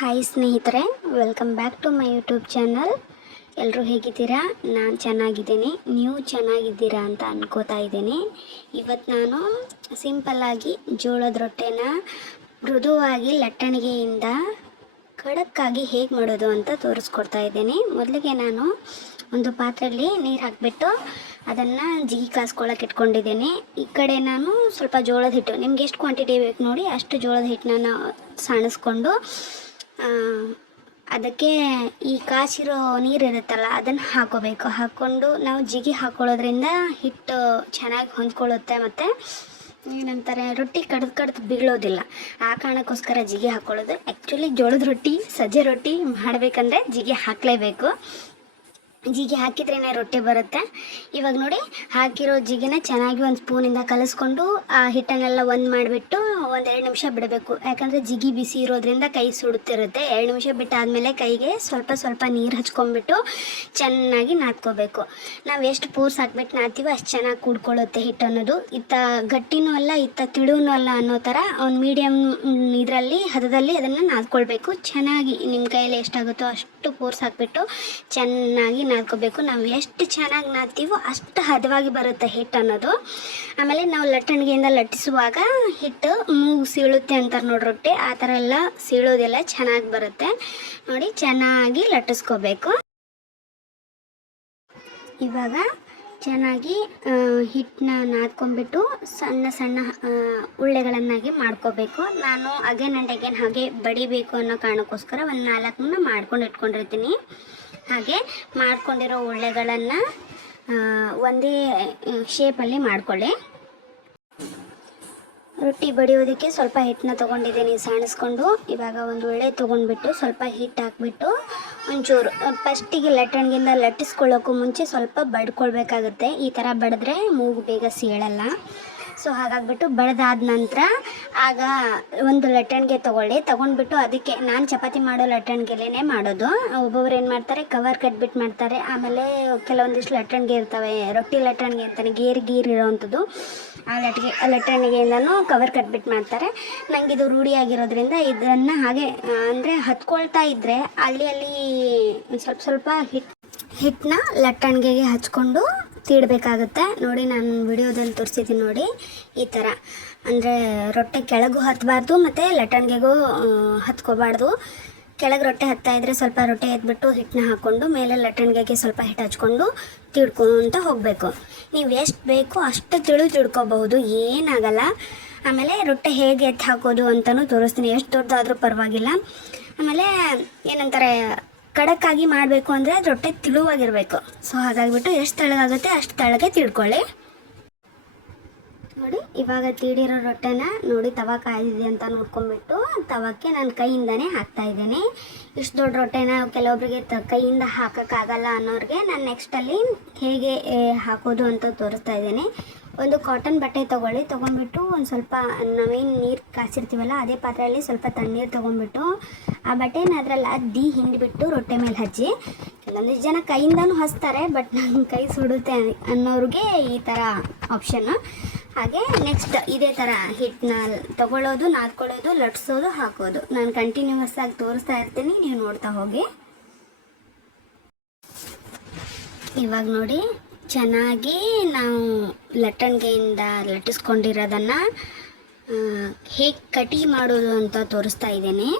Hi ಸ್ನೇಹಿತರೆ welcome back to my YouTube channel ಎಲ್ಲರೂ ಹೇಗಿದ್ದೀರಾ? ನಾನು ಚೆನ್ನಾಗಿದ್ದೀನಿ. ನೀವು ಚೆನ್ನಾಗಿದ್ದೀರಾ ಅಂತ ಅನ್ಕೋತಾ ಇದ್ದೀನಿ. ಇವತ್ತು ನಾನು ಸಿಂಪಲ್ಲಾಗಿ ಜೋಳದ ರೊಟ್ಟೆನ ಮೃದುವಾಗಿ ಲಟ್ಟಣಿಗೆಯಿಂದ ಖಡಕ್ಕಾಗಿ ಹೇಗೆ ಮಾಡೋದು ಅಂತ ತೋರಿಸ್ಕೊಡ್ತಾ ಇದ್ದೀನಿ. ಮೊದಲಿಗೆ ನಾನು ಒಂದು ಪಾತ್ರೆಯಲ್ಲಿ ನೀರು ಹಾಕಿಬಿಟ್ಟು ಅದನ್ನು ಜಿಗಿ ಕಾಸ್ಕೊಳ್ಳೋಕೆ ಇಟ್ಕೊಂಡಿದ್ದೀನಿ. ಈ ಕಡೆ ನಾನು ಸ್ವಲ್ಪ ಜೋಳದ ಹಿಟ್ಟು, ನಿಮ್ಗೆ ಎಷ್ಟು ಕ್ವಾಂಟಿಟಿ ಬೇಕು ನೋಡಿ, ಅಷ್ಟು ಜೋಳದ ಹಿಟ್ಟನ್ನ ಸಾಣಿಸ್ಕೊಂಡು ಅದಕ್ಕೆ ಈ ಕಾಸಿರೋ ನೀರು ಇರುತ್ತಲ್ಲ, ಅದನ್ನು ಹಾಕೋಬೇಕು. ಹಾಕ್ಕೊಂಡು ನಾವು ಜಿಗಿ ಹಾಕೊಳ್ಳೋದ್ರಿಂದ ಹಿಟ್ಟು ಚೆನ್ನಾಗಿ ಹೊಂದ್ಕೊಳ್ಳುತ್ತೆ ಮತ್ತು ಏನಂತಾರೆ, ರೊಟ್ಟಿ ಕಡ್ದು ಕಡ್ದು ಬೀಳೋದಿಲ್ಲ ಆ ಕಾರಣಕ್ಕೋಸ್ಕರ ಜಿಗಿ ಹಾಕ್ಕೊಳ್ಳೋದು ಆ್ಯಕ್ಚುಲಿ ಜೋಳದ ರೊಟ್ಟಿ, ಸಜ್ಜೆ ರೊಟ್ಟಿ ಮಾಡಬೇಕಂದ್ರೆ ಜಿಗಿ ಹಾಕಲೇಬೇಕು. ಜಿಗಿ ಹಾಕಿದ್ರೇ ರೊಟ್ಟಿ ಬರುತ್ತೆ. ಇವಾಗ ನೋಡಿ, ಹಾಕಿರೋ ಜಿಗಿನ ಚೆನ್ನಾಗಿ ಒಂದು ಸ್ಪೂನಿಂದ ಕಲಿಸ್ಕೊಂಡು ಆ ಹಿಟ್ಟನ್ನೆಲ್ಲ ಒಂದು ಮಾಡಿಬಿಟ್ಟು ಒಂದು ಎರಡು ನಿಮಿಷ ಬಿಡಬೇಕು. ಯಾಕಂದರೆ ಜಿಗಿ ಬಿಸಿ ಇರೋದ್ರಿಂದ ಕೈ ಸುಡುತ್ತಿರುತ್ತೆ. ಎರಡು ನಿಮಿಷ ಬಿಟ್ಟಾದಮೇಲೆ ಕೈಗೆ ಸ್ವಲ್ಪ ಸ್ವಲ್ಪ ನೀರು ಹಚ್ಕೊಂಡ್ಬಿಟ್ಟು ಚೆನ್ನಾಗಿ ನಾದ್ಕೋಬೇಕು. ನಾವು ಎಷ್ಟು ಪೂರ್ಸ್ ಹಾಕ್ಬಿಟ್ಟು ನಾದ್ತೀವೋ ಅಷ್ಟು ಚೆನ್ನಾಗಿ ಕೂಡ್ಕೊಳ್ಳುತ್ತೆ ಹಿಟ್ಟು ಅನ್ನೋದು. ಇತ್ತ ಗಟ್ಟಿನೂ ಅಲ್ಲ, ಇತ್ತ ತಿಳುವೂ ಅಲ್ಲ ಅನ್ನೋ ಥರ ಒಂದು ಮೀಡಿಯಮ್ ಇದರಲ್ಲಿ, ಹದದಲ್ಲಿ ಅದನ್ನು ನಾದ್ಕೊಳ್ಬೇಕು. ಚೆನ್ನಾಗಿ ನಿಮ್ಮ ಕೈಯಲ್ಲಿ ಎಷ್ಟಾಗುತ್ತೋ ಅಷ್ಟು ಪೂರ್ಸ್ ಹಾಕ್ಬಿಟ್ಟು ಚೆನ್ನಾಗಿ ನಾದ್ಕೋಬೇಕು ನಾವು ಎಷ್ಟು ಚೆನ್ನಾಗಿ ನಾದ್ತೀವೋ ಅಷ್ಟು ಹದವಾಗಿ ಬರುತ್ತೆ ಹಿಟ್ಟು ಅನ್ನೋದು. ಆಮೇಲೆ ನಾವು ಲಟ್ಟಣಿಗೆಯಿಂದ ಲಟ್ಟಿಸುವಾಗ ಹಿಟ್ಟು ಮೂಗು ಸೀಳುತ್ತೆ ಅಂತಾರೆ ನೋಡಿ ರೊಟ್ಟಿ. ಆ ಥರ ಎಲ್ಲ ಸೀಳೋದೆಲ್ಲ ಚೆನ್ನಾಗಿ ಬರುತ್ತೆ. ನೋಡಿ, ಚೆನ್ನಾಗಿ ಲಟ್ಟಿಸ್ಕೋಬೇಕು. ಇವಾಗ ಚೆನ್ನಾಗಿ ಹಿಟ್ಟನ್ನ ನಾದ್ಕೊಂಡ್ಬಿಟ್ಟು ಸಣ್ಣ ಸಣ್ಣ ಉಳ್ಳೆಗಳನ್ನಾಗಿ ಮಾಡ್ಕೋಬೇಕು. ನಾನು ಅಗೇನ್ ಅಂಡ್ ಅಗೇನ್ ಹಾಗೆ ಬಡಿಬೇಕು ಅನ್ನೋ ಕಾರಣಕ್ಕೋಸ್ಕರ ಒಂದು ನಾಲ್ಕನ್ನ ಮಾಡ್ಕೊಂಡು ಇಟ್ಕೊಂಡಿರ್ತೀನಿ. ಹಾಗೆ ಮಾಡ್ಕೊಂಡಿರೋ ಉಳ್ಳೆಗಳನ್ನು ಒಂದೇ ಶೇಪಲ್ಲಿ ಮಾಡ್ಕೊಳ್ಳಿ. ರೊಟ್ಟಿ ಬಡಿಯೋದಕ್ಕೆ ಸ್ವಲ್ಪ ಹಿಟ್ಟನ್ನ ತೊಗೊಂಡಿದ್ದೀನಿ ಸಾಣಿಸ್ಕೊಂಡು. ಇವಾಗ ಒಂದು ಒಳ್ಳೆ ತೊಗೊಂಡ್ಬಿಟ್ಟು ಸ್ವಲ್ಪ ಹಿಟ್ಟು ಹಾಕ್ಬಿಟ್ಟು ಒಂಚೂರು ಫಸ್ಟಿಗೆ ಲಟ್ಟಣ್ಗಿಂದ ಲಟ್ಟಿಸ್ಕೊಳ್ಳೋಕ್ಕೂ ಮುಂಚೆ ಸ್ವಲ್ಪ ಬಡ್ಕೊಳ್ಬೇಕಾಗುತ್ತೆ. ಈ ಥರ ಬಡಿದ್ರೆ ಮೂಗು ಬೇಗ ಸೀಳಲ್ಲ. ಸೊ ಹಾಗಾಗ್ಬಿಟ್ಟು ಬಡ್ದಾದ ನಂತರ ಆಗ ಒಂದು ಲಟ್ಟಣಿಗೆ ತೊಗೊಳ್ಳಿ. ತೊಗೊಂಡ್ಬಿಟ್ಟು ಅದಕ್ಕೆ ನಾನು ಚಪಾತಿ ಮಾಡೋ ಲಟ್ಟಣಿಗೆಲೇ ಮಾಡೋದು. ಒಬ್ಬೊಬ್ರು ಏನು ಮಾಡ್ತಾರೆ ಕವರ್ ಕಟ್ಬಿಟ್ಟು ಮಾಡ್ತಾರೆ. ಆಮೇಲೆ ಕೆಲವೊಂದಿಷ್ಟು ಲಟ್ಟಣಿಗೆ ಇರ್ತವೆ, ರೊಟ್ಟಿ ಲಟ್ಟಣಿಗೆ ಅಂತಾನೆ, ಗೀರ್ ಗೀರ್ ಇರೋವಂಥದ್ದು. ಆ ಲಟ್ಟಿಗೆ ಲಟ್ಟಣಿಗೆಯಿಂದನೂ ಕವರ್ ಕಟ್ಬಿಟ್ಟು ಮಾಡ್ತಾರೆ. ನನಗೆ ಇದು ರೂಢಿಯಾಗಿರೋದ್ರಿಂದ ಇದನ್ನು ಹಾಗೆ, ಅಂದರೆ ಹತ್ಕೊಳ್ತಾ ಇದ್ದರೆ ಅಲ್ಲಿ ಅಲ್ಲಿ ಸ್ವಲ್ಪ ಸ್ವಲ್ಪ ಹಿಟ್ಟು ಹಿಟ್ಟನ್ನ ಲಟ್ಟಣಿಗೆಗೆ ಹಚ್ಕೊಂಡು ತೀಡಬೇಕಾಗುತ್ತೆ. ನೋಡಿ, ನಾನು ವಿಡಿಯೋದಲ್ಲಿ ತೋರಿಸಿದ್ದೀನಿ ನೋಡಿ, ಈ ಥರ ಅಂದರೆ, ರೊಟ್ಟೆ ಕೆಳಗೂ ಹತ್ತಬಾರ್ದು ಮತ್ತು ಲಟ್ಟಣಿಗೆಗೂ ಹತ್ಕೋಬಾರ್ದು. ಕೆಳಗೆ ರೊಟ್ಟೆ ಹತ್ತಾ ಇದ್ದರೆ ಸ್ವಲ್ಪ ರೊಟ್ಟೆ ಎದ್ಬಿಟ್ಟು ಹಿಟ್ಟನ್ನ ಹಾಕ್ಕೊಂಡು ಮೇಲೆ ಲಟ್ಟಣಿಗೆಗೆ ಸ್ವಲ್ಪ ಹಿಟ್ಟು ಹಚ್ಕೊಂಡು ತಿಳ್ಕೊಂತ ಹೋಗಬೇಕು. ನೀವು ಎಷ್ಟು ಬೇಕೋ ಅಷ್ಟು ತಿಳು ತಿಳ್ಕೊಬಹುದು, ಏನಾಗಲ್ಲ. ಆಮೇಲೆ ರೊಟ್ಟೆ ಹೇಗೆ ಎತ್ತಿ ಹಾಕೋದು ಅಂತಲೂ ತೋರಿಸ್ತೀನಿ. ಎಷ್ಟು ದೊಡ್ಡದಾದರೂ ಪರವಾಗಿಲ್ಲ. ಆಮೇಲೆ ಏನಂತಾರೆ ಖಡಕ್ಕಾಗಿ ಮಾಡಬೇಕು ಅಂದರೆ ರೊಟ್ಟೆ ತಿಳುವಾಗಿರಬೇಕು. ಸೊ ಹಾಗಾಗಿಬಿಟ್ಟು ಎಷ್ಟು ತೆಳಗಾಗುತ್ತೆ ಅಷ್ಟು ತೆಳಗೆ ತಿಳ್ಕೊಳ್ಳಿ. ನೋಡಿ, ಇವಾಗ ತೀಡಿರೋ ರೊಟ್ಟೆನ ನೋಡಿ ತವ ಕಾಯ್ದಿದೆ ಅಂತ ನೋಡ್ಕೊಂಬಿಟ್ಟು ತವಕ್ಕೆ ನಾನು ಕೈಯಿಂದನೇ ಹಾಕ್ತಾ ಇದ್ದೇನೆ. ಇಷ್ಟು ದೊಡ್ಡ ರೊಟ್ಟೆನ ಕೆಲವೊಬ್ಬರಿಗೆ ತ ಕೈಯಿಂದ ಹಾಕೋಕ್ಕಾಗಲ್ಲ ಅನ್ನೋರಿಗೆ ನಾನು ನೆಕ್ಸ್ಟಲ್ಲಿ ಹೇಗೆ ಹಾಕೋದು ಅಂತ ತೋರಿಸ್ತಾ ಇದ್ದೇನೆ. ಒಂದು ಕಾಟನ್ ಬಟ್ಟೆ ತೊಗೊಳ್ಳಿ. ತೊಗೊಂಡ್ಬಿಟ್ಟು ಒಂದು ಸ್ವಲ್ಪ ನಾವೇನು ನೀರು ಕಾಸಿರ್ತೀವಲ್ಲ ಅದೇ ಪಾತ್ರೆಯಲ್ಲಿ ಸ್ವಲ್ಪ ತಣ್ಣೀರು ತೊಗೊಂಡ್ಬಿಟ್ಟು ಆ ಬಟ್ಟೆನ ಅದರಲ್ಲಿ ಅದ್ದಿ ಹಿಂಡಿಬಿಟ್ಟು ರೊಟ್ಟೆ ಮೇಲೆ ಹಚ್ಚಿ. ಕೆಲವೊಂದಿಷ್ಟು ಜನ ಕೈಯಿಂದನೂ ಹಚ್ತಾರೆ, ಬಟ್ ನನ್ನ ಕೈ ಸುಡುತ್ತೆ ಅನ್ನೋರಿಗೆ ಈ ಥರ ಆಪ್ಷನ್ನು ಹಾಗೆ ನೆಕ್ಸ್ಟ್ ಇದೇ ಥರ ಹಿಟ್ಟನ್ನ ತಗೊಳ್ಳೋದು ನಾದ್ಕೊಳ್ಳೋದು, ಲಟ್ಸೋದು, ಹಾಕೋದು. ನಾನು ಕಂಟಿನ್ಯೂಸ್ ಆಗಿ ತೋರಿಸ್ತಾ ಇರ್ತೀನಿ, ನೀವು ನೋಡ್ತಾ ಹೋಗಿ. ಇವಾಗ ನೋಡಿ. ಚೆನ್ನಾಗಿ ನಾವು ಲಟ್ಟಣಿಗೆಯಿಂದ ಲಟ್ಟಿಸ್ಕೊಂಡಿರೋದನ್ನು ಹೇಗೆ ಕಟಿ ಮಾಡೋದು ಅಂತ ತೋರಿಸ್ತಾ ಇದ್ದೇನೆ.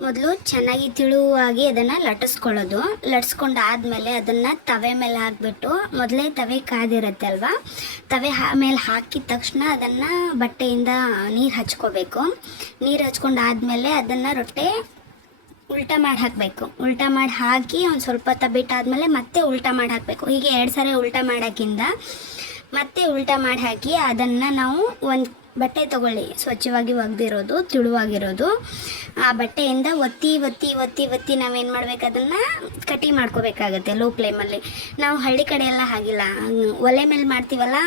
ಮೊದಲು ಚೆನ್ನಾಗಿ ತಿಳುವಾಗಿ ಅದನ್ನು ಲಟ್ಟಿಸ್ಕೊಳ್ಳೋದು. ಲಟ್ಸ್ಕೊಂಡಾದ್ಮೇಲೆ ಅದನ್ನು ತವೆ ಮೇಲೆ ಹಾಕ್ಬಿಟ್ಟು, ಮೊದಲೇ ತವೆ ಕಾದಿರುತ್ತೆ ಅಲ್ವಾ? ತವೆ ಮೇಲೆ ಹಾಕಿದ ತಕ್ಷಣ ಅದನ್ನು ಬಟ್ಟೆಯಿಂದ ನೀರು ಹಚ್ಕೋಬೇಕು. ನೀರು ಹಚ್ಕೊಂಡಾದ್ಮೇಲೆ ಅದನ್ನು ರೊಟ್ಟೆ ಉಲ್ಟಾ ಮಾಡಿ ಹಾಕಬೇಕು. ಉಲ್ಟಾ ಮಾಡಿ ಹಾಕಿ ಒಂದು ಸ್ವಲ್ಪ ಹೊತ್ತು ಬಿಟ್ಟಾದ್ಮೇಲೆ ಮತ್ತೆ ಉಲ್ಟಾ ಮಾಡಿ ಹಾಕಬೇಕು. ಹೀಗೆ ಎರಡು ಸಾರಿ ಉಲ್ಟಾ ಮಾಡೋಕ್ಕಿಂತ ಮತ್ತೆ ಉಲ್ಟಾ ಮಾಡಿ ಹಾಕಿ ಅದನ್ನು ನಾವು ಒಂದು ಬಟ್ಟೆ ತಗೊಳ್ಳಿ. ಸ್ವಚ್ಛವಾಗಿ ಒಗೆದಿರೋದು, ತಿಳುವಾಗಿರೋದು. ಆ ಬಟ್ಟೆಯಿಂದ ಒತ್ತಿ ಒತ್ತಿ ಒತ್ತಿ ಒತ್ತಿ ನಾವೇನು ಮಾಡ್ಬೇಕು? ಅದನ್ನು ಕಟಿ ಮಾಡ್ಕೋಬೇಕಾಗತ್ತೆ ಲೋ ಫ್ಲೇಮಲ್ಲಿ ನಾವು ಹಳ್ಳಿ ಕಡೆ ಎಲ್ಲ ಹಾಗಿಲ್ಲ. ಒಲೆ ಮೇಲೆ ಮಾಡ್ತೀವಲ್ಲ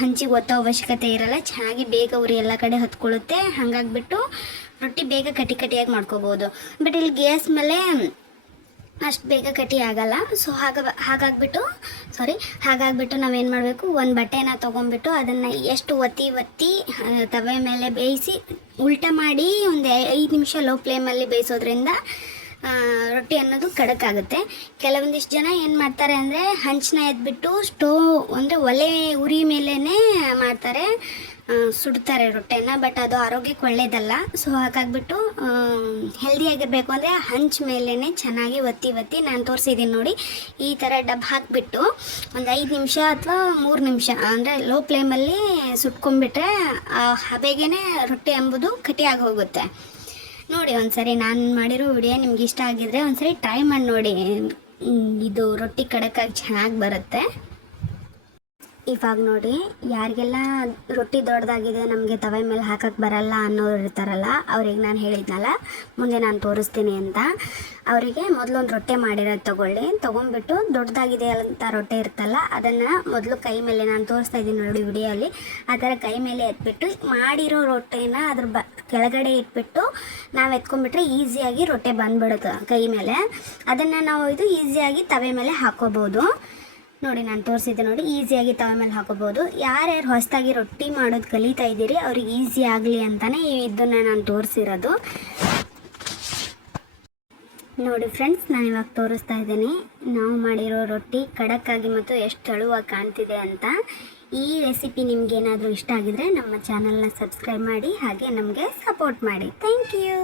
ಹಂಚಿಗೆ ಒತ್ತೋ ಅವಶ್ಯಕತೆ ಇರಲ್ಲ. ಚೆನ್ನಾಗಿ ಬೇಗ ಉರಿ ಎಲ್ಲ ಕಡೆ ಹತ್ಕೊಳ್ಳುತ್ತೆ. ಹಾಗಾಗ್ಬಿಟ್ಟು ರೊಟ್ಟಿ ಬೇಗ ಕಟಿ ಕಟಿಯಾಗಿ ಮಾಡ್ಕೋಬೋದು ಬಟ್ ಇಲ್ಲಿ ಗ್ಯಾಸ್ ಮೇಲೆ ಅಷ್ಟು ಬೇಗ ಕಟಿ ಆಗಲ್ಲ. ಸೊ ಹಾಗ ಹಾಗಾಗ್ಬಿಟ್ಟು ಸಾರಿ ಹಾಗಾಗ್ಬಿಟ್ಟು ನಾವೇನು ಮಾಡಬೇಕು? ಒಂದು ಬಟ್ಟೆನ ತೊಗೊಂಡ್ಬಿಟ್ಟು ಅದನ್ನು ಎಷ್ಟು ಒತ್ತಿ ಒತ್ತಿ ತವೆ ಮೇಲೆ ಬೇಯಿಸಿ, ಉಲ್ಟ ಮಾಡಿ ಒಂದು ಐದು ನಿಮಿಷ ಲೋ ಫ್ಲೇಮಲ್ಲಿ ಬೇಯಿಸೋದ್ರಿಂದ ರೊಟ್ಟಿ ಅನ್ನೋದು ಕಡಕ್ಕಾಗುತ್ತೆ. ಕೆಲವೊಂದಿಷ್ಟು ಜನ ಏನು ಮಾಡ್ತಾರೆ ಅಂದರೆ, ಹಂಚನ ಎದ್ಬಿಟ್ಟು ಸ್ಟೋವ್ ಅಂದರೆ ಒಲೆ ಉರಿ ಮೇಲೇ ಮಾಡ್ತಾರೆ. ಸುಡ್ತಾರೆ ರೊಟ್ಟೆನ ಬಟ್ ಅದು ಆರೋಗ್ಯಕ್ಕೆ ಒಳ್ಳೇದಲ್ಲ. ಸೊ ಹಾಗಾಗ್ಬಿಟ್ಟು ಹೆಲ್ದಿಯಾಗಿರಬೇಕು ಅಂದರೆ ಹಂಚ್ ಮೇಲೇ ಚೆನ್ನಾಗಿ ಒತ್ತಿ ಒತ್ತಿ ನಾನು ತೋರಿಸಿದ್ದೀನಿ ನೋಡಿ. ಈ ಥರ ಡಬ್ ಹಾಕಿಬಿಟ್ಟು ಒಂದು ಐದು ನಿಮಿಷ ಅಥವಾ ಮೂರು ನಿಮಿಷ, ಅಂದರೆ ಲೋ ಫ್ಲೇಮಲ್ಲಿ ಸುಟ್ಕೊಂಡ್ಬಿಟ್ರೆ ಆ ಹಬೆಗೇ ರೊಟ್ಟಿ ಎಂಬುದು ಕಟಿಯಾಗಿ ಹೋಗುತ್ತೆ ನೋಡಿ, ಒಂದ್ಸರಿ ನಾನು ಮಾಡಿರೋ ವಿಡಿಯೋ ನಿಮ್ಗೆ ಇಷ್ಟ ಆಗಿದ್ರೆ ಒಂದ್ಸರಿ ಟ್ರೈ ಮಾಡಿ ನೋಡಿ. ಇದು ರೊಟ್ಟಿ ಕಡಕ್ಕಾಗಿ ಚೆನ್ನಾಗಿ ಬರುತ್ತೆ. ಇವಾಗ ನೋಡಿ, ಯಾರಿಗೆಲ್ಲ ರೊಟ್ಟಿ ದೊಡ್ಡದಾಗಿದೆ, ನಮಗೆ ತವೆ ಮೇಲೆ ಹಾಕಕ್ಕೆ ಬರಲ್ಲ ಅನ್ನೋರು ಇರ್ತಾರಲ್ಲ, ಅವ್ರಿಗೆ ನಾನು ಹೇಳಿದ್ನಲ್ಲ, ಮುಂದೆ ನಾನು ತೋರಿಸ್ತೀನಿ ಅಂತ. ಅವರಿಗೆ ಮೊದಲೊಂದು ರೊಟ್ಟೆ ಮಾಡಿರೋದು ತೊಗೊಳ್ಳಿ, ತೊಗೊಂಡ್ಬಿಟ್ಟು ದೊಡ್ಡದಾಗಿದೆ ಅಂತ ರೊಟ್ಟೆ ಇರ್ತಲ್ಲ, ಅದನ್ನು ಮೊದಲು ಕೈ ಮೇಲೆ, ನಾನು ತೋರಿಸ್ತಾ ಇದ್ದೀನಿ ನೋಡಿ ವಿಡಿಯೋಲಿ, ಆ ಥರ ಕೈ ಮೇಲೆ ಎತ್ಬಿಟ್ಟು, ಮಾಡಿರೋ ರೊಟ್ಟೆನ ಅದ್ರ ಬ, ಕೆಳಗಡೆ ಇಟ್ಬಿಟ್ಟು ನಾವು ಎತ್ಕೊಂಡ್ಬಿಟ್ರೆ ಈಸಿಯಾಗಿ ರೊಟ್ಟೆ ಬಂದ್ಬಿಡುತ್ತೆ ಕೈ ಮೇಲೆ. ಅದನ್ನು ನಾವು ಇದು ಈಸಿಯಾಗಿ ತವೆ ಮೇಲೆ ಹಾಕೋಬೋದು. ನೋಡಿ, ನಾನು ತೋರಿಸಿದ್ದೆ ನೋಡಿ ಈಸಿಯಾಗಿ ತವ ಮೇಲೆ ಹಾಕೋಬೋದು. ಯಾರ್ಯಾರು ಹೊಸದಾಗಿ ರೊಟ್ಟಿ ಮಾಡೋದು ಕಲಿತಾ ಇದ್ದೀರಿ, ಅವ್ರಿಗೆ ಈಸಿ ಆಗಲಿ ಅಂತಲೇ ಇದನ್ನು ನಾನು ತೋರಿಸಿರೋದು. ನೋಡಿ ಫ್ರೆಂಡ್ಸ್ ನಾನು ಇವಾಗ ತೋರಿಸ್ತಾ ಇದ್ದೀನಿ. ನಾವು ಮಾಡಿರೋ ರೊಟ್ಟಿ ಖಡಕ್ಕಾಗಿ ಮತ್ತು ಎಷ್ಟು ತೆಳುವಾಗಿ ಕಾಣ್ತಿದೆ ಅಂತ. ಈ ರೆಸಿಪಿ ನಿಮಗೇನಾದರೂ ಇಷ್ಟ ಆಗಿದ್ರೆ ನಮ್ಮ ಚಾನಲ್ನ ಸಬ್ಸ್ಕ್ರೈಬ್ ಮಾಡಿ, ಹಾಗೆ ನಮಗೆ ಸಪೋರ್ಟ್ ಮಾಡಿ. Thank you